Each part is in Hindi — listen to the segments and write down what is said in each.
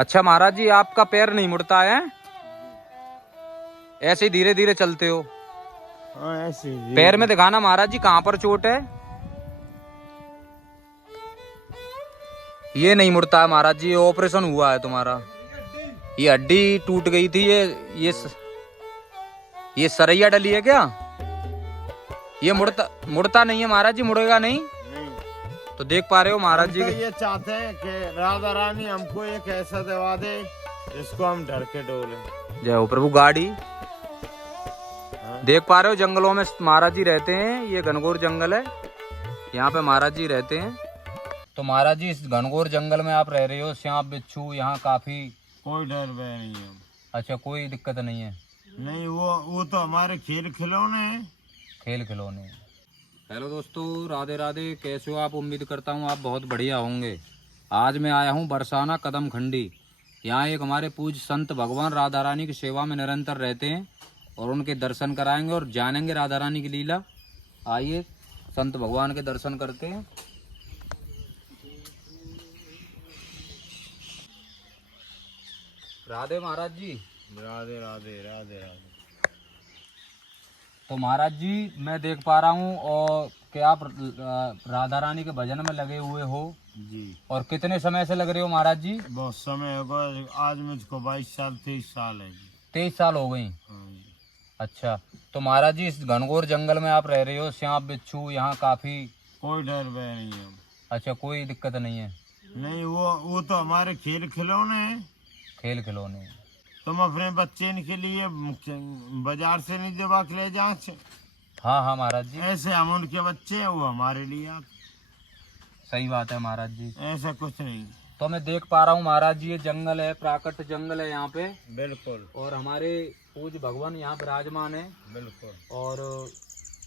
अच्छा महाराज जी, आपका पैर नहीं मुड़ता है? ऐसे ही धीरे धीरे चलते हो? हाँ ऐसे ही। पैर में दिखाना महाराज जी, कहाँ पर चोट है? ये नहीं मुड़ता है महाराज जी, ऑपरेशन हुआ है तुम्हारा। ये हड्डी टूट गई थी। ये सरैया डली है क्या? ये मुड़ता नहीं है महाराज जी, मुड़ेगा नहीं। तो देख पा रहे हो महाराज जी, ये चाहते हैं कि राधा रानी हमको एक ऐसा दवा दे जिसको हम डर के डोले। जय हो प्रभु। गाड़ी देख पा रहे हो, जंगलों में महाराज जी रहते हैं। ये घनघोर जंगल है, यहाँ पे महाराज जी रहते हैं। तो महाराज जी, इस घनघोर जंगल में आप रह रहे हो, सांप बिच्छू यहाँ काफी? कोई डर भय नहीं है। अच्छा, कोई दिक्कत नहीं है? नहीं, वो तो हमारे खेल खिलौने हैं। खेल खिलौने। हेलो दोस्तों, राधे राधे। कैसे हो आप? उम्मीद करता हूँ आप बहुत बढ़िया होंगे। आज मैं आया हूँ बरसाना कदम खंडी। यहाँ एक हमारे पूज्य संत भगवान राधा रानी की सेवा में निरंतर रहते हैं और उनके दर्शन कराएंगे और जानेंगे राधा रानी की लीला। आइए संत भगवान के दर्शन करते हैं। राधे महाराज जी। राधे राधे राधे राधे। तो महाराज जी, मैं देख पा रहा हूँ और कि आप राधा रानी के भजन में लगे हुए हो जी। और कितने समय से लग रहे हो महाराज जी? बहुत समय हो गया, आज मुझको 22 साल 23 साल है जी। 23 साल हो गई? हाँ जी। अच्छा, तो महाराज जी, इस घनघोर जंगल में आप रह रहे हो, सांप बिच्छू यहाँ काफी? कोई डर भय नहीं है। अच्छा, कोई दिक्कत नहीं है? नहीं, वो तो हमारे खेल खिलौने हैं। खेल खिलौने। तुम अपने बच्चे के लिए बाजार से नहीं दवा के ले जांच। हाँ हाँ महाराज जी, ऐसे हम उनके बच्चे हैं, वो हमारे लिए आप। सही बात है महाराज जी। ऐसा कुछ नहीं। तो मैं देख पा रहा हूँ महाराज जी, ये जंगल है, प्राकृतिक जंगल है यहाँ पे। बिल्कुल। और हमारे पूज्य भगवान यहाँ विराजमान है। बिल्कुल। और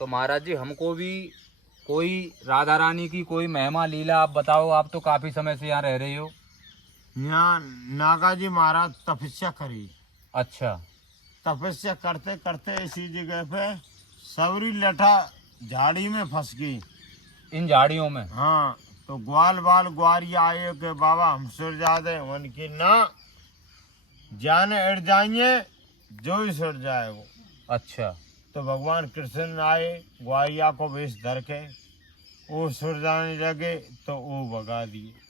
तो महाराज जी, हमको भी कोई राधा रानी की कोई महिमा लीला आप बताओ। आप तो काफी समय से यहाँ रह रहे हो। यहाँ नागा जी महाराज तपस्या करी। अच्छा। तपस्या करते करते इसी जगह पे सबरी लठा झाड़ी में फंस गई। इन झाड़ियों में? हाँ, तो ग्वाल बाल ग्वारी आए के बाबा हम सुर जाते उनकी ना जाने अड़ जाइए, जो ही सुर जाए वो। अच्छा। तो भगवान कृष्ण आए, ग्वारिया को वेश धर के वो सुर जाने लगे तो वो भगा दिए।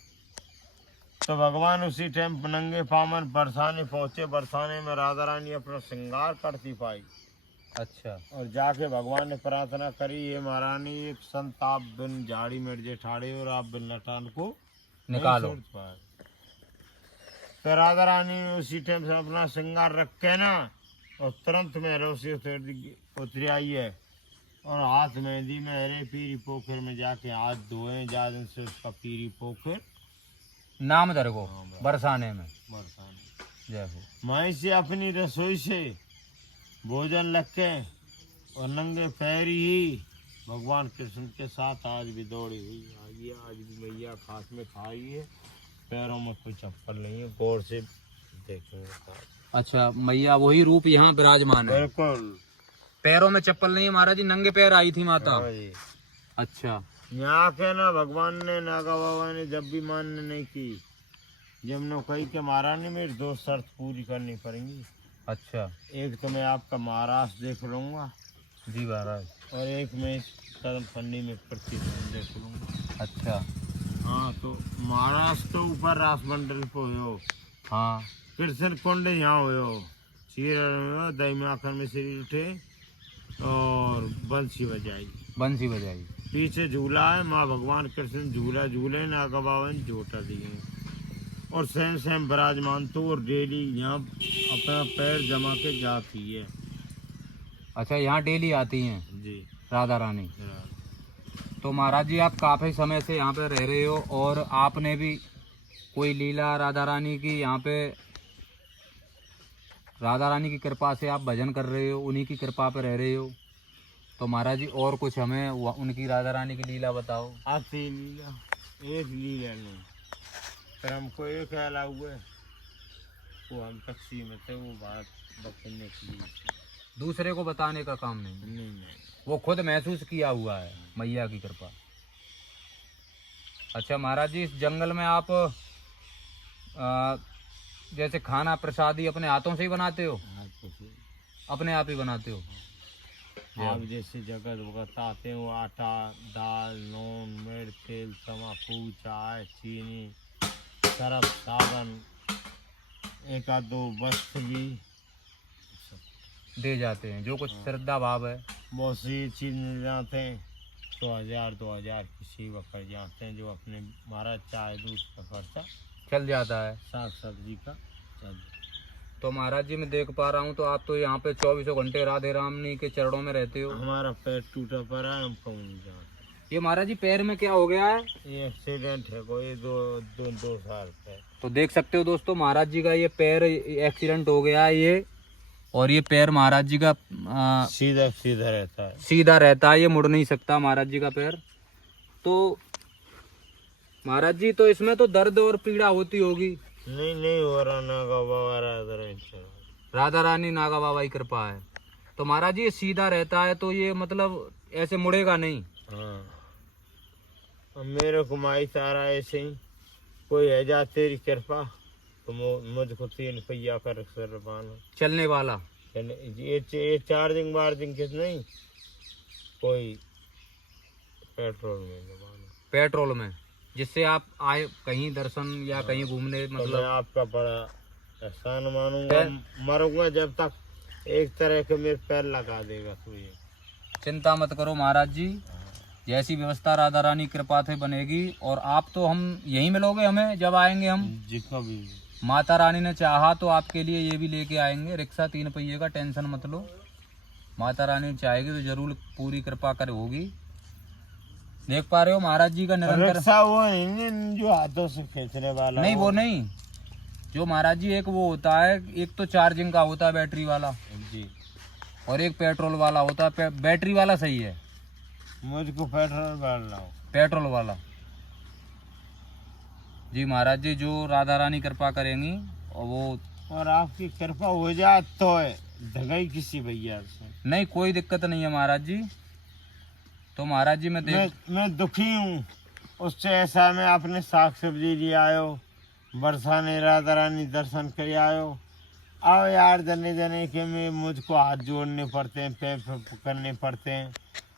तो भगवान उसी टाइम नंगे पामन बरसाने पहुंचे। बरसाने में राधा रानी अपना श्रृंगार करती पाई। अच्छा। और जाके भगवान ने प्रार्थना करी, ये महारानी एक संत आप बिन झाड़ी में ठाड़े और आप बिन लटान को निकालो। तो राधा रानी ने उसी टाइम से अपना श्रृंगार रख के ना और तुरंत में रोसी उतरी आई है और हाथ में दी में हरे पीरी पोखर में जाके हाथ धोए। जा दिन से उसका पीरी पोखर नाम दरगो बरसाने में। बरसाने जय हो। माई से अपनी रसोई से भोजन लग के और नंगे पैर ही भगवान कृष्ण के साथ आज भी दौड़ी हुई आई है। आज भी मैया खास में खाई है, पैरों में कोई चप्पल नहीं है। गौर से देखेंगे। अच्छा, मैया वही रूप यहाँ विराजमान है? बिल्कुल। पैरों में चप्पल नहीं है महाराज जी, नंगे पैर आई थी माता? अच्छा। यहाँ के ना भगवान ने नागा बाबा ने जब भी मान्य नहीं की, जब ने कही के महारानी मेरी 2 शर्त पूरी करनी पड़ेंगी। अच्छा। एक तो मैं आपका महाराष्ट्र देख लूँगा जी महाराज, और एक मैं इस कदम फंडी में प्रतिदिन देख लूँगा। अच्छा। हाँ, तो महाराष्ट्र तो ऊपर रासमंडल को हो, हाँ। कृष्ण कुंड यहाँ हो, चीर दही माखन में श्री उठे और बंसी बजाई। बंसी बजाई। पीछे झूला है, माँ भगवान कृष्ण झूला झूले नागा बाबा ने झोटा दिए और सेम सेम विराजमान तो और डेली यहाँ अपना पैर जमा के जाती है। अच्छा, यहाँ डेली आती हैं जी राधा रानी? तो महाराज जी, आप काफ़ी समय से यहाँ पे रह रहे हो और आपने भी कोई लीला राधा रानी की यहाँ पे, राधा रानी की कृपा से आप भजन कर रहे हो, उन्हीं की कृपा पे रह रहे हो। तो महाराज जी, और कुछ हमें उनकी राधा रानी की लीला बताओ। आती लीला एक लीला नहीं, फिर हमको एक आला हुआ वो हम टक्सी में थे, वो बात बचने के लिए। दूसरे को बताने का काम नहीं? नहीं, वो खुद महसूस किया हुआ है मैया की कृपा। अच्छा महाराज जी, इस जंगल में आप जैसे खाना प्रसादी अपने हाथों से ही बनाते हो? हाथों से। अपने आप ही बनाते हो? आप जैसे जगत बताते हो, आटा, दाल, नून, मिर्च, तेल, तम्बाकू, चाय, चीनी, सर्फ, साबन, एक आध दो वस्त्र भी दे जाते हैं, जो कुछ श्रद्धा भाव है। बहुत सी चीज मिल जाते हैं। 1,000-2,000 की सेवा कर जाते हैं, जो अपने महाराज चाय दूध का खर्चा, चल जाता है। साग सब्जी का चल। तो महाराज जी मैं देख पा रहा हूँ, तो आप तो यहाँ पे 24 घंटे राधे रामनी के चरणों में रहते हो। हमारा पैर टूटा पड़ा है, हम कहूँ नहीं जानते। ये महाराज जी पैर में क्या हो गया है? ये एक्सीडेंट है, कोई दो साल पे। तो देख सकते हो दोस्तों, महाराज जी का ये पैर एक्सीडेंट हो गया है ये, और ये पैर महाराज जी का सीधा सीधा रहता है। सीधा रहता है, ये मुड़ नहीं सकता महाराज जी का पैर। तो महाराज जी तो इसमें तो दर्द और पीड़ा होती होगी? नहीं हो रहा ना बाबा राधा रानी नागा बाबा की कृपा है। तो महाराज जी ये सीधा रहता है, तो ये मतलब ऐसे मुड़ेगा नहीं? हाँ, अब मेरे को माई सारा ऐसे ही कोई है जा तेरी कृपा, तो मुझको 3 पहिया कर सर पाना चलने वाला। ये चार्जिंग वार्जिंग किस नहीं, कोई पेट्रोल में लगाना। पेट्रोल में, जिससे आप आए कहीं दर्शन या कहीं घूमने, तो मतलब मैं आपका बड़ा एहसान मानूंगा। मरूंगा जब तक एक तरह के मेरे पैर लगा देगा तो ये चिंता मत करो महाराज जी, जैसी व्यवस्था राधा रानी कृपा से बनेगी। और आप तो हम यहीं मिलोगे हमें जब आएंगे हम? जी कभी माता रानी ने चाहा तो आपके लिए ये भी लेके आएंगे, रिक्शा 3 पहिए का, टेंशन मत लो। माता रानी चाहेगी तो जरूर पूरी कृपा कर होगी। देख पा रहे हो महाराज जी का निरंतर। रिक्शा वो इंजन जो हाथों से खींचने वाला? नहीं वो नहीं, जो महाराज जी एक वो होता है, एक तो चार्जिंग का होता है बैटरी वाला जी, और एक पेट्रोल वाला होता है। बैटरी वाला सही है, मुझको पेट्रोल डालना हो। पेट्रोल वाला। जी महाराज जी जो राधा रानी कृपा करेंगी और वो, और आपकी कृपा हो जाए तो है धगाई किसी भैया से नहीं कोई दिक्कत नहीं है महाराज जी। तो महाराज जी मैं दुखी हूँ उससे, ऐसा मैं अपने साग सब्जी ले आयो, बरसाने राधा रानी दर्शन कर आयो। आओ यार, जने जने के में मुझको हाथ जोड़ने पड़ते हैं, पैर करने पड़ते हैं।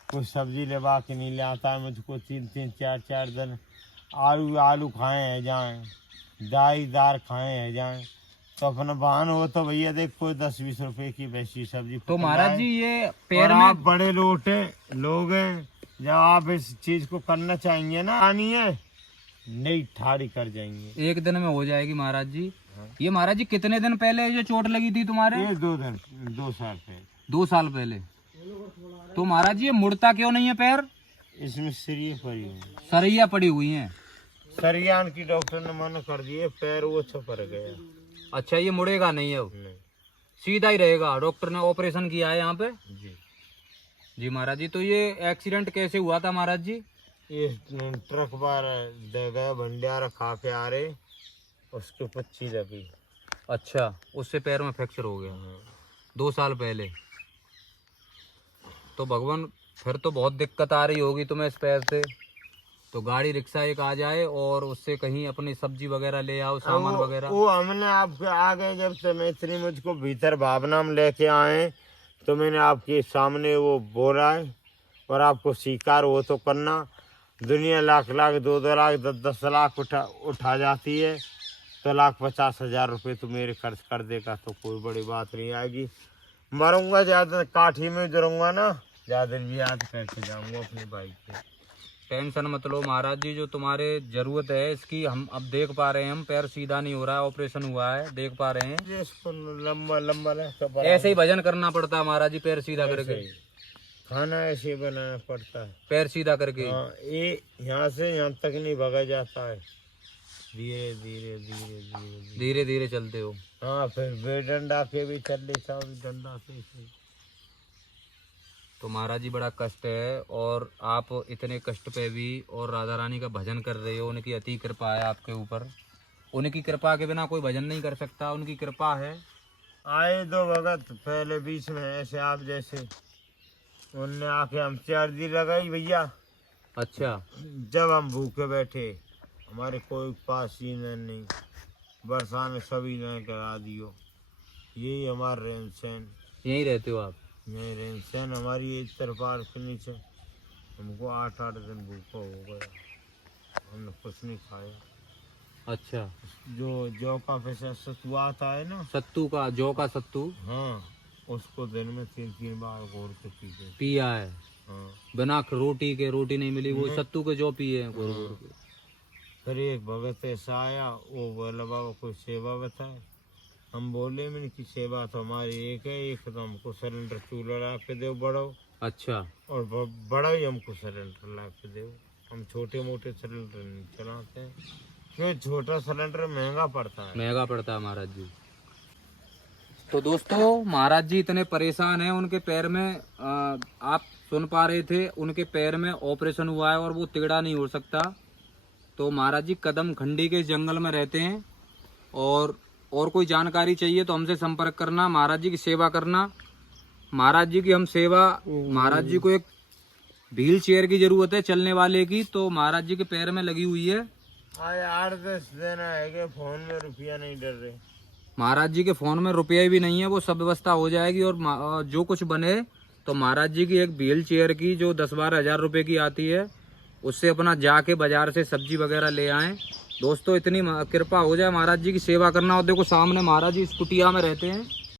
कोई सब्जी लेवा के नहीं ले आता है मुझको, 3-3 4-4 दिन आलू खाए हैं जाएं, दार खाए हैं जाएं। तो अपना वाहन हो तो भैया देख कोई 10-20 रुपए की वैसी सब्जी। तो महाराज जी ये पैर और में, आप बड़े लोटे लोग हैं, जब आप इस चीज को करना चाहेंगे ना, आनी है नहीं ठाड़ी कर जाएंगे, 1 दिन में हो जाएगी महाराज जी। ये महाराज जी कितने दिन पहले जो चोट लगी थी तुम्हारे? 2 साल पहले। 2 साल पहले। तो महाराज जी ये मुड़ता क्यों नहीं है पैर? इसमें सरिये पड़ी हुई, सरैया पड़ी हुई हैं। सरियान की डॉक्टर ने मना कर दिए, पैर वो छपर गया। अच्छा ये मुड़ेगा नहीं अब, नहीं सीधा ही रहेगा। डॉक्टर ने ऑपरेशन किया है यहाँ पे? जी जी महाराज जी। तो ये एक्सीडेंट कैसे हुआ था महाराज जी? ये ट्रक बार दे गए, भंडारा खा के आ रहे, उसके पच्ची लगी। अच्छा, उससे पैर में फ्रैक्चर हो गया 2 साल पहले। तो भगवान फिर तो बहुत दिक्कत आ रही होगी तुम्हें इस पैर से। तो गाड़ी रिक्शा एक आ जाए और उससे कहीं अपनी सब्जी वगैरह ले आओ, सामान वगैरह। वो हमने आपके आगे जब से मैं इतनी मुझको भीतर भावना में लेके आए, तो मैंने आपके सामने वो बोला है, और आपको स्वीकार वो तो करना। दुनिया लाख 2-2 लाख 10-10 लाख उठा जाती है, तो 1,50,000 रुपये तो मेरे खर्च कर देगा तो कोई बड़ी बात नहीं आएगी। मरूंगा ज़्यादा काठी में जुड़ूंगा ना, ज़्यादा भी याद करके जाऊंगा अपनी बाइक पे। टेंशन मत लो महाराज जी, जो तुम्हारे जरूरत है इसकी हम अब देख पा रहे हैं। हम पैर सीधा नहीं हो रहा है, ऑपरेशन हुआ है, देख पा रहे हैं। इसको लंबा ऐसे ही भजन करना पड़ता है महाराज जी, पैर सीधा करके। खाना ऐसे बनाना पड़ता है, पैर सीधा करके। हाँ, ये यहाँ से यहाँ तक नहीं भगा जाता है, धीरे धीरे धीरे चलते हो। हाँ, फिर बेडंडा के भी चल लेता हूँ, डंडा से। तो महाराज जी बड़ा कष्ट है, और आप इतने कष्ट पे भी और राधा रानी का भजन कर रहे हो। उनकी अति कृपा है आपके ऊपर। उनकी कृपा के बिना कोई भजन नहीं कर सकता, उनकी कृपा है। आए 2 भगत पहले बीच में ऐसे आप जैसे, उनने आके हम 4 दिन लगाई भैया। अच्छा, जब हम भूखे बैठे, हमारे कोई पास ही नहीं, वर्षा ने सभी ने करा दियो। यही हमारा रहन सहन। यहीं रहते हो आप? यही रहन सहन हमारी ये तरपाल के नीचे। हमको 8-8 दिन भूखा हो गया, हमने कुछ नहीं खाया। अच्छा, जो जौ का पैसा सत्तू आता है ना, सत्तू का, जौ का सत्तू हाँ, उसको दिन में 3-3 बार घोर के पीते। पिया है? हाँ। बिना रोटी के, रोटी नहीं मिली, वो नहीं। सत्तू के जौ पिए हैं घोर घोर के। फिर एक भगत ऐसा आया, वो बोला बाबा कोई सेवा बताए। हम बोले मैंने की सेवा तो हमारी एक है, एक तो हमको सिलेंडर चूल्हा ला के दो बड़ो, अच्छा, और बड़ा ही हमको सिलेंडर ला के दो। हम छोटे मोटे सिलेंडर नहीं चलाते हैं, क्यों छोटा सिलेंडर महंगा पड़ता है। महंगा पड़ता है महाराज जी। तो दोस्तों महाराज जी इतने परेशान हैं, उनके पैर में आप सुन पा रहे थे, उनके पैर में ऑपरेशन हुआ है और वो तिगड़ा नहीं हो सकता। तो महाराज जी कदम खंडी के जंगल में रहते हैं, और कोई जानकारी चाहिए तो हमसे संपर्क करना, महाराज जी की सेवा करना। महाराज जी की हम सेवा, महाराज जी को एक व्हील चेयर की जरूरत है चलने वाले की, तो महाराज जी के पैर में लगी हुई है। 8-10 दिन है कि फोन में रुपया नहीं डर रहे। महाराज जी के फोन में रुपये भी नहीं है, वो सब व्यवस्था हो जाएगी। और जो कुछ बने तो महाराज जी की एक व्हील चेयर की जो 10-12 हजार रुपए की आती है, उससे अपना जाके बाजार से सब्जी वगैरह ले आएं। दोस्तों इतनी कृपा हो जाए, महाराज जी की सेवा करना। और देखो सामने महाराज जी इस कुटिया में रहते हैं।